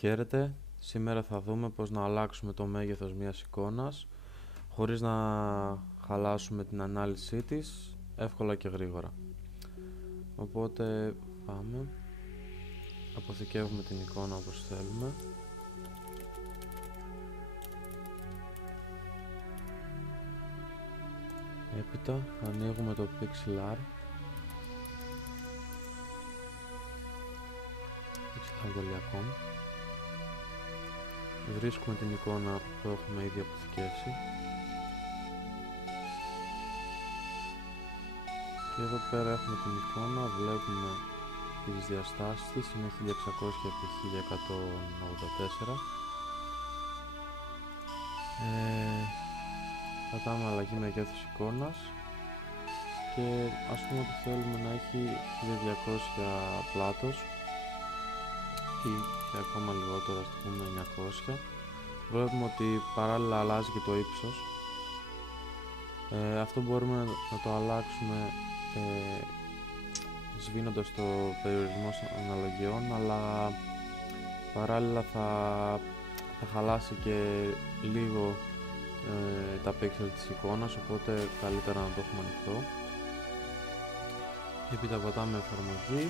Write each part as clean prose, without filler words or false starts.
Χαίρετε, σήμερα θα δούμε πώς να αλλάξουμε το μέγεθος μιας εικόνας χωρίς να χαλάσουμε την ανάλυση της, εύκολα και γρήγορα. Οπότε πάμε, αποθηκεύουμε την εικόνα όπως θέλουμε. Έπειτα ανοίγουμε το Pixlr.com, βρίσκουμε την εικόνα που έχουμε ήδη αποθηκεύσει και εδώ πέρα έχουμε την εικόνα, βλέπουμε τις διαστάσεις της, είναι 1600x1184. Πατάμε αλλαγή μεγέθους εικόνας και ας πούμε ότι θέλουμε να έχει 1200 πλάτος ή και ακόμα λιγότερο, ας το πούμε 900. Βλέπουμε ότι παράλληλα αλλάζει και το ύψος. Αυτό μπορούμε να το αλλάξουμε σβήνοντας το περιορισμό αναλογιών, αλλά παράλληλα θα χαλάσει και λίγο τα pixel της εικόνας, οπότε καλύτερα να το έχουμε ανοιχτό. Έπειτα πατάμε εφαρμογή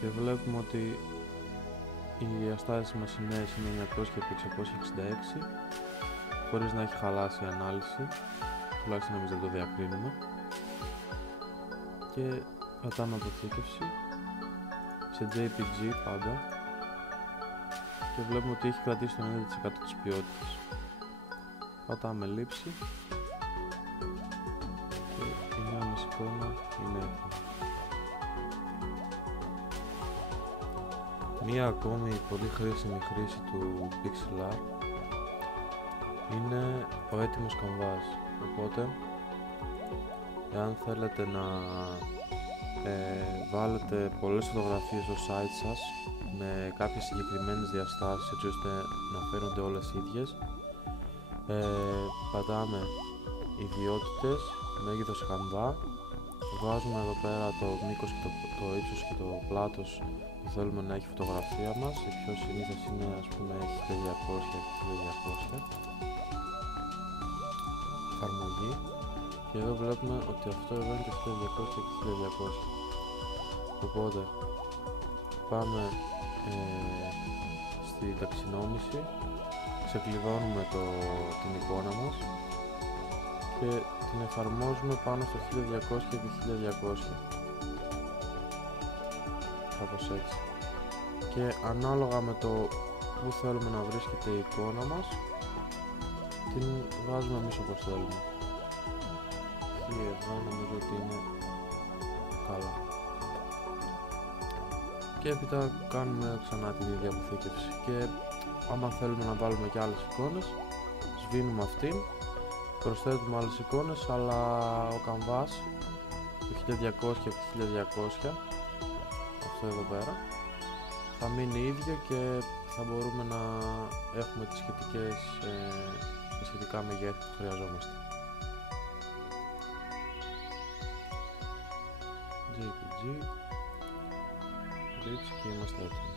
και βλέπουμε ότι οι διαστάσεις μας είναι 900x666 χωρίς να έχει χαλάσει η ανάλυση, τουλάχιστον εμείς δεν το διακρίνουμε. Και πατάμε αποθήκευση σε JPG πάντα και βλέπουμε ότι έχει κρατήσει το 90% της ποιότητας. Πατάμε λήψη και η νέα μας εικόνα είναι έτοιμη. Μία ακόμη πολύ χρήσιμη χρήση του Pixlr είναι ο έτοιμος κανβάς. Οπότε, εάν θέλετε να βάλετε πολλές φωτογραφίες στο site σας με κάποιες συγκεκριμένες διαστάσεις έτσι ώστε να φαίνονται όλες ίδιες, πατάμε ιδιότητες, μέγεθος κανβά, βάζουμε εδώ πέρα το μήκος και το ύψος και το πλάτος που θέλουμε να έχει φωτογραφία μας. Η πιο συνήθως είναι, ας πούμε, 1200x1200. Εφαρμογή και εδώ βλέπουμε ότι αυτό εδώ είναι το 1200x1200. Οπότε πάμε στη ταξινόμηση, ξεκλειδώνουμε την εικόνα μας και την εφαρμόζουμε πάνω στο 1200x1200, κάπως έτσι. Και ανάλογα με το που θέλουμε να βρίσκεται η εικόνα μας, την βάζουμε εμείς όπως θέλουμε. Εδώ νομίζω ότι είναι καλά. Και έπειτα κάνουμε ξανά την ίδια αποθήκευση και άμα θέλουμε να βάλουμε και άλλες εικόνες, σβήνουμε αυτήν, προσθέτουμε άλλες εικόνες, αλλά ο κανβάς το 1200x1200, αυτό εδώ πέρα, θα μείνει ίδιο και θα μπορούμε να έχουμε τις σχετικά μεγέθη που χρειαζόμαστε. JPG, Glitch και είμαστε έτοιμοι.